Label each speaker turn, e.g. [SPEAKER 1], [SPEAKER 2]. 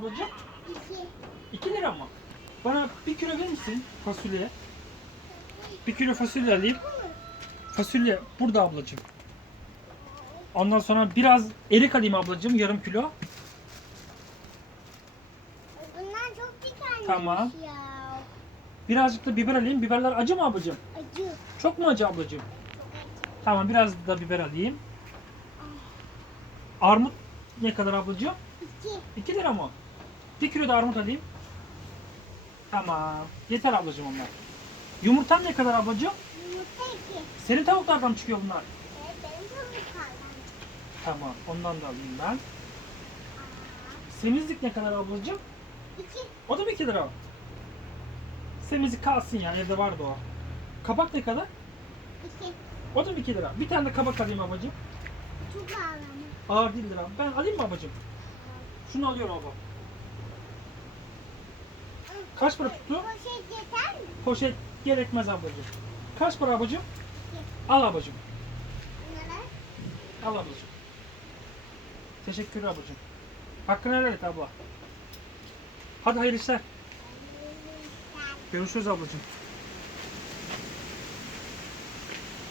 [SPEAKER 1] Ablacığım
[SPEAKER 2] İki.
[SPEAKER 1] 2 lira mı? Bana bir kilo verir misin fasulye? Bir kilo fasulye alayım. Fasulye burada ablacığım. Ondan sonra biraz erik alayım ablacığım yarım kilo.
[SPEAKER 2] Bunlar çok dikenliymiş
[SPEAKER 1] Tamam.
[SPEAKER 2] ya.
[SPEAKER 1] Birazcık da biber alayım. Biberler acı mı ablacığım?
[SPEAKER 2] Acı.
[SPEAKER 1] Çok mu acı ablacığım? Tamam biraz da biber alayım. Armut ne kadar ablacığım?
[SPEAKER 2] İki.
[SPEAKER 1] 2 lira mı? 1 kilo da armut alayım. Tamam. Yeter ablacığım onlar. Yumurtan ne kadar ablacığım?
[SPEAKER 2] Yumurta iki.
[SPEAKER 1] Senin tavuklardan mı çıkıyor bunlar?
[SPEAKER 2] Evet benim tavuklardan.
[SPEAKER 1] Tamam. Ondan da alayım ben. Semizlik ne kadar ablacığım?
[SPEAKER 2] İki.
[SPEAKER 1] O da mı 2 lira? Semizlik kalsın ya evde vardı o. Kabak ne kadar?
[SPEAKER 2] İki.
[SPEAKER 1] O da mı 2 lira? Bir tane de kabak alayım ablacığım.
[SPEAKER 2] Çok ağlama.
[SPEAKER 1] Ağır değil lira. Ben alayım mı abacığım? Şunu alıyorum abla. Kaç para tuttu?
[SPEAKER 2] Poşet yeter mi?
[SPEAKER 1] Poşet gerekmez ablacığım. Kaç para abacığım?
[SPEAKER 2] İki.
[SPEAKER 1] Al.
[SPEAKER 2] Bunlara
[SPEAKER 1] Al ablacığım. Teşekkür abacığım. Hakkını helal et abla. Hadi hayırlı işler. Görüşürüz ablacığım.